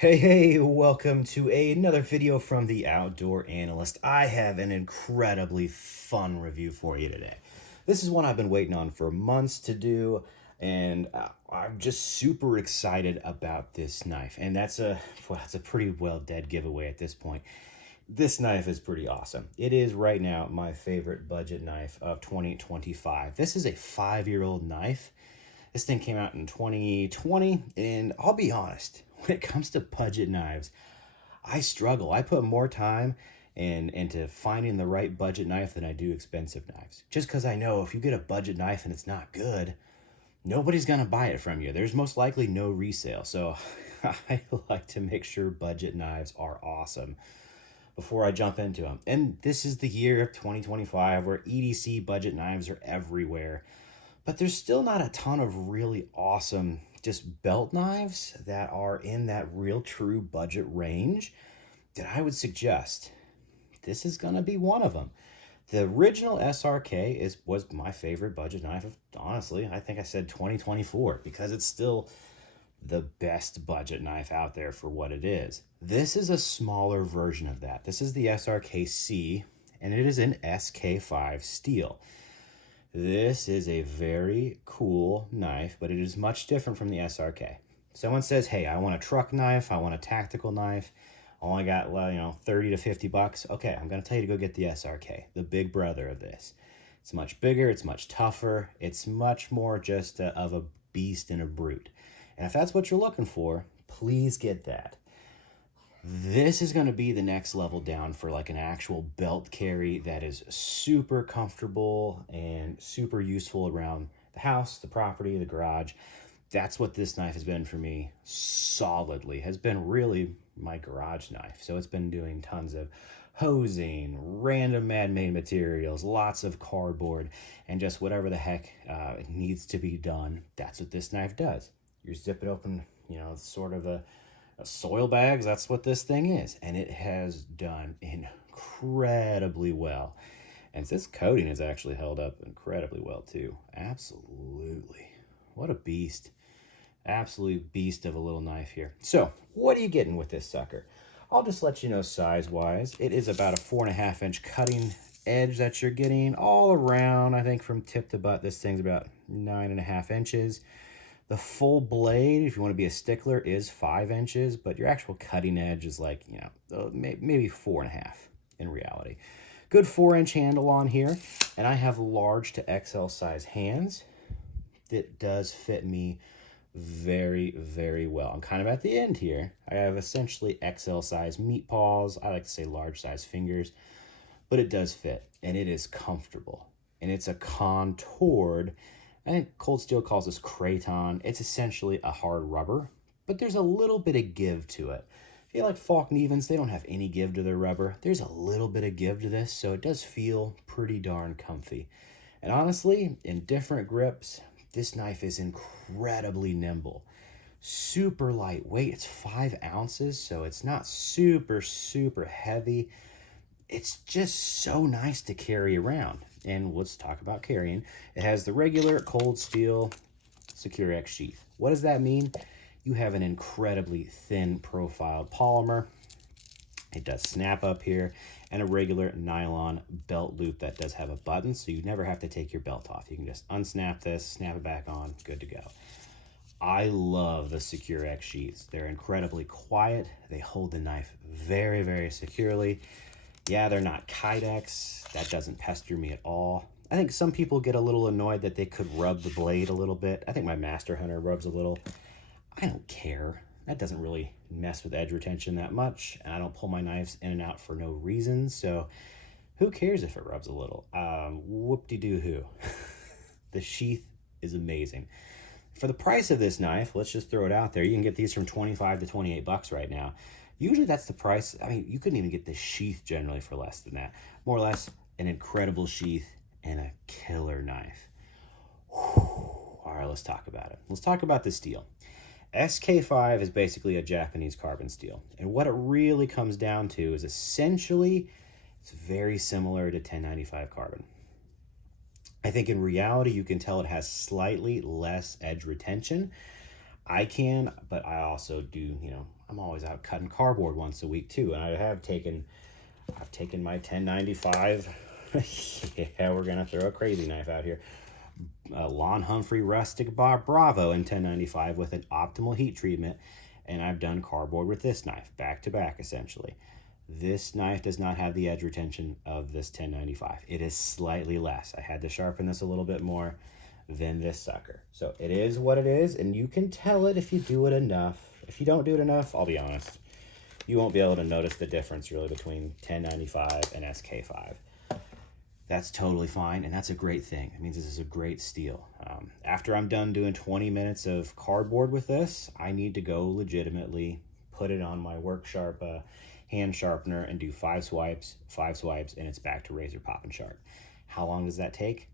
Hey, welcome to another video from the Outdoor Analyst. I have an incredibly fun review for you today. This is one I've been waiting on for months to do, and I'm just super excited about this knife. And that's a pretty well dead giveaway at this point. This knife is pretty awesome. It is right now my favorite budget knife of 2025. This is a 5-year-old knife. This thing came out in 2020, and I'll be honest, when it comes to budget knives, I struggle. I put more time into finding the right budget knife than I do expensive knives. Just because I know if you get a budget knife and it's not good, nobody's going to buy it from you. There's most likely no resale. So I like to make sure budget knives are awesome before I jump into them. And this is the year of 2025 where EDC budget knives are everywhere. But there's still not a ton of really awesome just belt knives that are in that real true budget range that I would suggest. This is going to be one of them. The original SRK was my favorite budget knife of, honestly, I think I said 2024 because it's still the best budget knife out there for what it is. This is a smaller version of that. This is the SRK-C, and it is an SK5 steel. This is a very cool knife, but it is much different from the SRK. Someone says, hey, I want a truck knife, I want a tactical knife, I only got, 30 to 50 bucks. Okay, I'm going to tell you to go get the SRK, the big brother of this. It's much bigger, it's much tougher, it's much more just of a beast and a brute. And if that's what you're looking for, please get that. This is going to be the next level down for like an actual belt carry that is super comfortable and super useful around the house, the property, the garage. That's what this knife has been for me solidly, has been really my garage knife. So it's been doing tons of hosing, random man-made materials, lots of cardboard, and just whatever the heck needs to be done. That's what this knife does. You zip it open, sort of a soil bags. That's what this thing is, and it has done incredibly well. And this coating has actually held up incredibly well too. Absolutely, what a beast. Absolute beast of a little knife here. So what are you getting with this sucker? I'll just let you know size wise. It is about a 4.5-inch cutting edge that you're getting all around. I think from tip to butt, this thing's about 9.5 inches. The full blade, if you want to be a stickler, is 5 inches, but your actual cutting edge is like, maybe 4.5 in reality. Good 4-inch handle on here, and I have large to XL size hands. It does fit me very, very well. I'm kind of at the end here. I have essentially XL size meat paws. I like to say large size fingers, but it does fit, and it is comfortable, and it's a contoured, I think Cold Steel calls this craton. It's essentially a hard rubber, but there's a little bit of give to it. If you like Falk Nevens, they don't have any give to their rubber. There's a little bit of give to this, so it does feel pretty darn comfy. And honestly, in different grips, this knife is incredibly nimble. Super lightweight. It's 5 ounces, so it's not super, super heavy. It's just so nice to carry around. And let's talk about carrying. It has the regular Cold Steel SRK-C sheath. What does that mean? You have an incredibly thin profiled polymer. It does snap up here, and a regular nylon belt loop that does have a button, so you never have to take your belt off. You can just unsnap this, snap it back on, good to go. I love the SRK-C sheaths. They're incredibly quiet. They hold the knife very, very securely. Yeah, they're not Kydex. That doesn't pester me at all. I think some people get a little annoyed that they could rub the blade a little bit. I think my Master Hunter rubs a little. I don't care. That doesn't really mess with edge retention that much, and I don't pull my knives in and out for no reason, so who cares if it rubs a little? Whoop-de-doo-hoo. The sheath is amazing. For the price of this knife, let's just throw it out there. You can get these from 25 to 28 bucks right now. Usually that's the price. I mean, you couldn't even get the sheath generally for less than that. More or less an incredible sheath and a killer knife. Whew. All right, let's talk about it. Let's talk about the steel. SK5 is basically a Japanese carbon steel. And what it really comes down to is essentially it's very similar to 1095 carbon. I think in reality, you can tell it has slightly less edge retention. I can, but I also do, you know, I'm always out cutting cardboard once a week too. And I've taken my 1095. Yeah, we're gonna throw a crazy knife out here. Lon Humphrey Rustic Bar Bravo in 1095 with an optimal heat treatment, and I've done cardboard with this knife, back to back essentially. This knife does not have the edge retention of this 1095. It is slightly less. I had to sharpen this a little bit more than this sucker. So it is what it is, and you can tell it if you do it enough. If you don't do it enough, I'll be honest, you won't be able to notice the difference really between 1095 and SK5. That's totally fine, and that's a great thing. It means this is a great steel. After I'm done doing 20 minutes of cardboard with this, I need to go legitimately put it on my Work Sharp hand sharpener and do 5 swipes, and it's back to razor pop and sharp. How long does that take?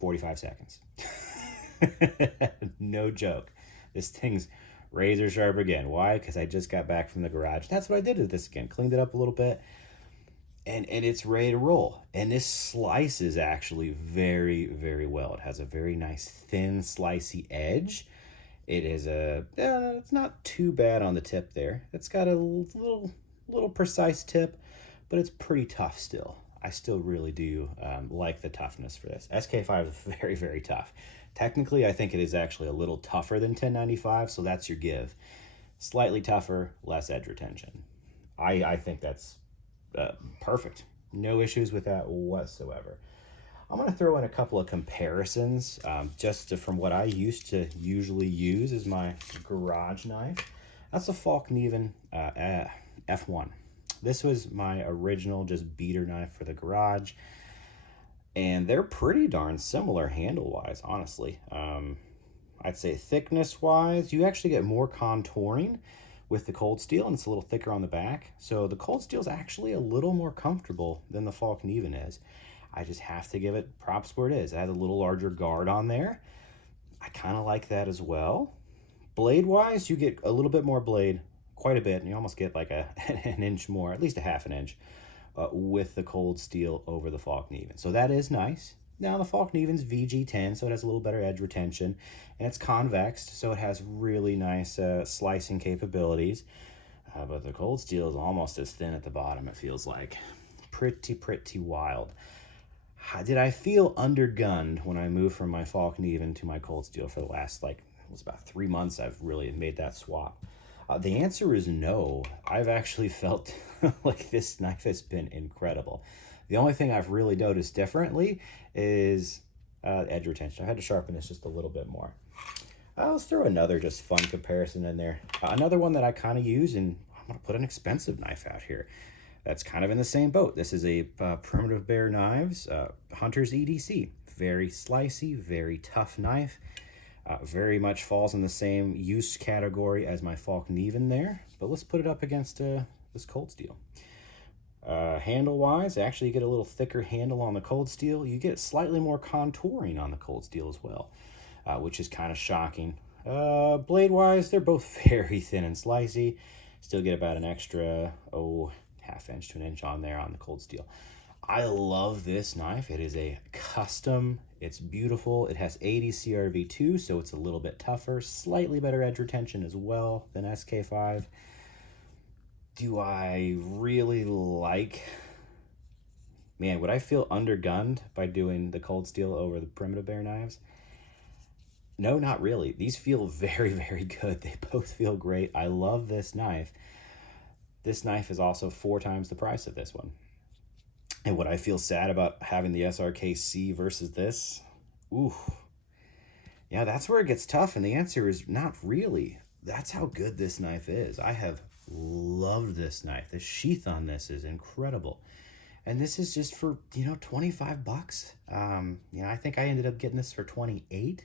45 seconds. No joke. This thing's razor sharp again. Why? Because I just got back from the garage. That's what I did with this again. Cleaned it up a little bit. And it's ready to roll. And this slices actually very, very well. It has a very nice thin slicey edge. It is it's not too bad on the tip there. It's got a little precise tip, but it's pretty tough still. I still really do like the toughness for this. SK5 is very, very tough. Technically, I think it is actually a little tougher than 1095, so that's your give. Slightly tougher, less edge retention. I think that's perfect. No issues with that whatsoever. I'm going to throw in a couple of comparisons from what I used to usually use as my garage knife. That's a Falk-Niven F1. This was my original just beater knife for the garage, and they're pretty darn similar handle-wise, honestly. I'd say thickness-wise, you actually get more contouring with the Cold Steel, and it's a little thicker on the back. So the Cold Steel is actually a little more comfortable than the Falk-Niven is. I just have to give it props where it is. It has a little larger guard on there. I kind of like that as well. Blade-wise, you get a little bit more blade, quite a bit, and you almost get like an inch more, at least a half an inch, with the Cold Steel over the Falk-Niven. So that is nice. Now the Falk-Niven's VG10, so it has a little better edge retention, and it's convexed, so it has really nice slicing capabilities. But the Cold Steel is almost as thin at the bottom, it feels like. Pretty wild. Did I feel undergunned when I moved from my Falk-Niven to my Cold Steel for the last, it was about 3 months I've really made that swap? The answer is no. I've actually felt like this knife has been incredible. The only thing I've really noticed differently is edge retention. I had to sharpen this just a little bit more. Let's throw another just fun comparison in there. Another one that I kind of use, and I'm going to put an expensive knife out here. That's kind of in the same boat. This is a Primitive Bear Knives Hunter's EDC. Very slicey, very tough knife. Very much falls in the same use category as my Falk-Niven there. But let's put it up against this Cold Steel. Handle-wise, actually you get a little thicker handle on the Cold Steel. You get slightly more contouring on the Cold Steel as well, which is kind of shocking. Blade-wise, they're both very thin and slicey. Still get about an extra, half inch to an inch on there on the Cold Steel. I love this knife. It is a custom. It's beautiful. It has 80 CRV2, so it's a little bit tougher. Slightly better edge retention as well than SK5. Do I really like... Man, would I feel undergunned by doing the Cold Steel over the Primitive Bear knives? No, not really. These feel very, very good. They both feel great. I love this knife. This knife is also 4 times the price of this one. And would I feel sad about having the SRK-C versus this? Ooh. Yeah, that's where it gets tough, and the answer is not really. That's how good this knife is. I have loved this knife. The sheath on this is incredible. And this is just for, $25. I think I ended up getting this for 28.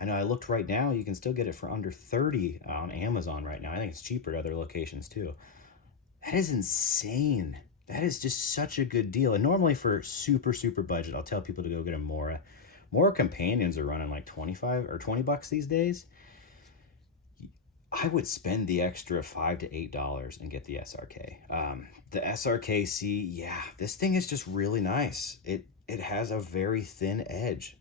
I know I looked right now, you can still get it for under 30 on Amazon right now. I think it's cheaper at other locations too. That is insane. That is just such a good deal. And normally for super, super budget, I'll tell people to go get a Mora. Mora Companions are running like 25 or 20 bucks these days. I would spend the extra $5 to $8 and get the SRK. The SRKC, yeah, this thing is just really nice. It has a very thin edge.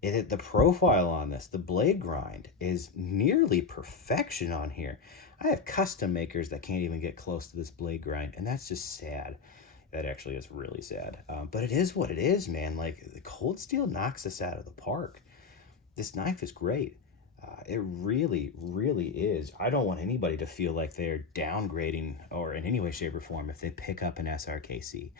The profile on this, the blade grind, is nearly perfection on here. I have custom makers that can't even get close to this blade grind, and that's just sad. That actually is really sad. But it is what it is, man. Like, the Cold Steel knocks us out of the park. This knife is great. It really, really is. I don't want anybody to feel like they're downgrading or in any way, shape, or form if they pick up an SRKC.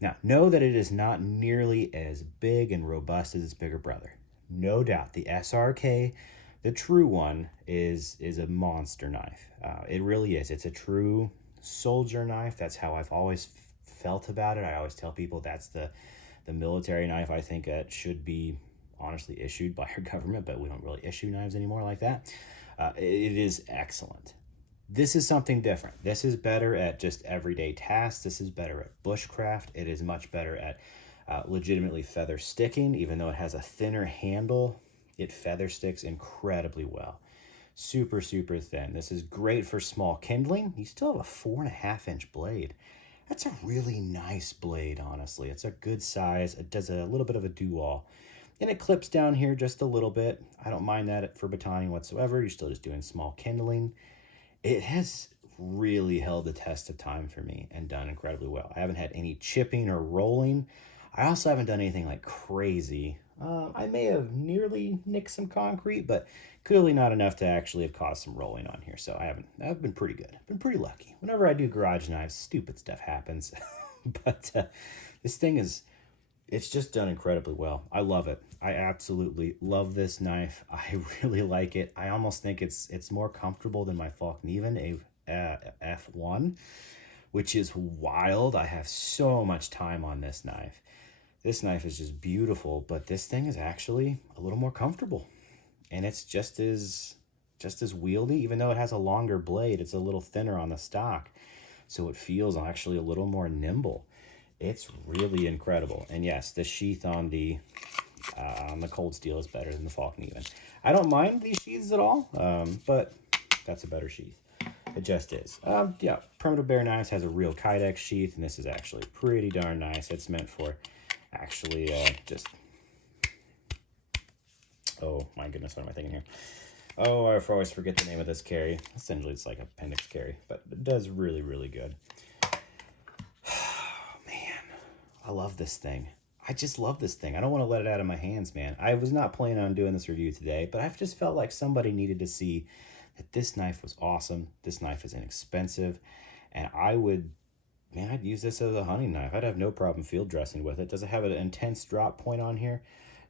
Now, know that it is not nearly as big and robust as its bigger brother. No doubt, the SRK, the true one, is a monster knife. It really is. It's a true soldier knife. That's how I've always felt about it. I always tell people that's the military knife I think that should be honestly issued by our government, but we don't really issue knives anymore like that. It is excellent. This is something different. This is better at just everyday tasks. This is better at bushcraft. It is much better at legitimately feather sticking. Even though it has a thinner handle, it feather sticks incredibly well. Super, super thin. This is great for small kindling. You still have a 4.5-inch blade. That's a really nice blade, honestly. It's a good size. It does a little bit of a do-all. And it clips down here just a little bit. I don't mind that for batoning whatsoever. You're still just doing small kindling. It has really held the test of time for me and done incredibly well. I haven't had any chipping or rolling. I also haven't done anything like crazy. I may have nearly nicked some concrete, but clearly not enough to actually have caused some rolling on here. So I've been pretty good. I've been pretty lucky. Whenever I do garage knives, stupid stuff happens. But this thing it's just done incredibly well. I love it. I absolutely love this knife. I really like it. I almost think it's more comfortable than my Falkneven F1, which is wild. I have so much time on this knife. This knife is just beautiful, but this thing is actually a little more comfortable. And it's just as wieldy. Even though it has a longer blade, it's a little thinner on the stock. So it feels actually a little more nimble. It's really incredible. And yes, the sheath on the Cold Steel is better than the Falkneven. I don't mind these sheaths at all, but that's a better sheath. It just is. Yeah, Primitive Bear Knives has a real Kydex sheath, and this is actually pretty darn nice. It's meant for actually just... Oh, my goodness, what am I thinking here? Oh, I always forget the name of this carry. Essentially, it's like appendix carry, but it does really, really good. I love this thing. I just love this thing. I don't want to let it out of my hands, man. I was not planning on doing this review today, but I've just felt like somebody needed to see that this knife was awesome. This knife is inexpensive, and I'd use this as a hunting knife. I'd have no problem field dressing with it. Does it have an intense drop point on here?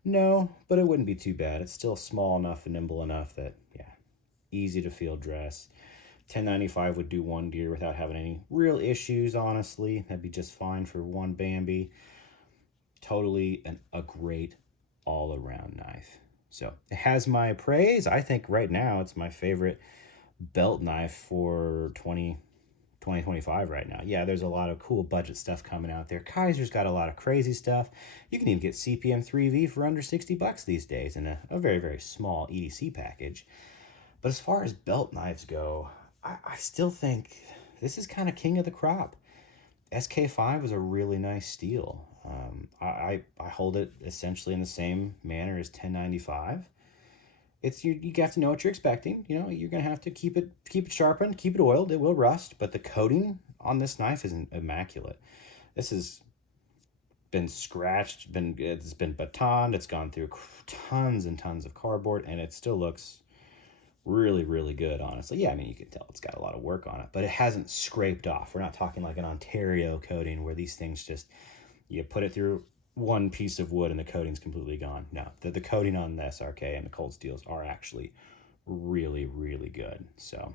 No, but it wouldn't be too bad. It's still small enough and nimble enough that, yeah, easy to field dress. 1095 would do one deer without having any real issues, honestly. That'd be just fine for one Bambi. Totally a great all-around knife. So it has my praise. I think right now it's my favorite belt knife for 2025 right now. Yeah, there's a lot of cool budget stuff coming out there. Kaiser's got a lot of crazy stuff. You can even get CPM 3V for under 60 bucks these days in a very, very small EDC package. But as far as belt knives go, I still think this is kind of king of the crop. SK5 is a really nice steel. I hold it essentially in the same manner as 1095. It's you have to know what you're expecting. You know, you're gonna have to keep it sharpened, keep it oiled. It will rust, but the coating on this knife is immaculate. This has been scratched, it's been batoned, it's gone through tons and tons of cardboard, and it still looks really, really good, honestly. Yeah, I mean, you can tell it's got a lot of work on it, but it hasn't scraped off. We're not talking like an Ontario coating where these things just, you put it through one piece of wood and the coating's completely gone. No, the coating on the SRK and the Cold Steels are actually really, really good. So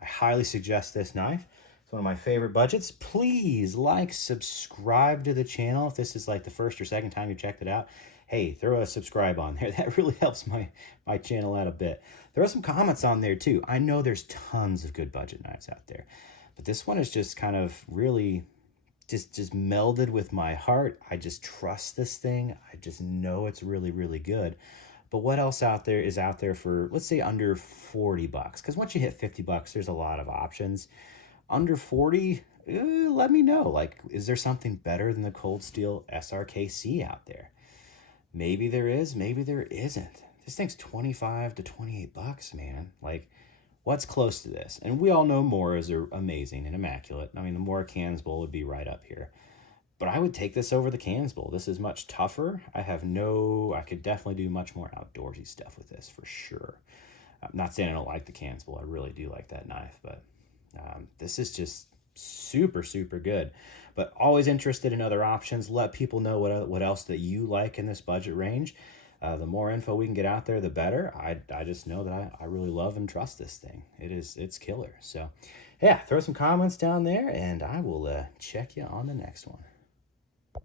I highly suggest this knife. It's one of my favorite budgets. Please like, subscribe to the channel if this is like the first or second time you checked it out. Hey, throw a subscribe on there. That really helps my channel out a bit. Throw some comments on there too. I know there's tons of good budget knives out there, but this one is just kind of really just melded with my heart. I just trust this thing. I just know it's really, really good. But what else is out there for, let's say, under 40 bucks? Because once you hit 50 bucks, there's a lot of options. Under 40, let me know. Like, is there something better than the Cold Steel SRK-C out there? Maybe there is, maybe there isn't. This thing's 25 to 28 bucks, man. Like, what's close to this? And we all know Moras are amazing and immaculate. I mean, the Mora Cans Bowl would be right up here. But I would take this over the Cans Bowl. This is much tougher. I could definitely do much more outdoorsy stuff with this for sure. I'm not saying I don't like the Cans Bowl. I really do like that knife, but this is just super, super good. But always interested in other options. Let people know what else that you like in this budget range. The more info we can get out there, the better. I just know that I really love and trust this thing. It's killer. So, yeah, throw some comments down there, and I will check you on the next one.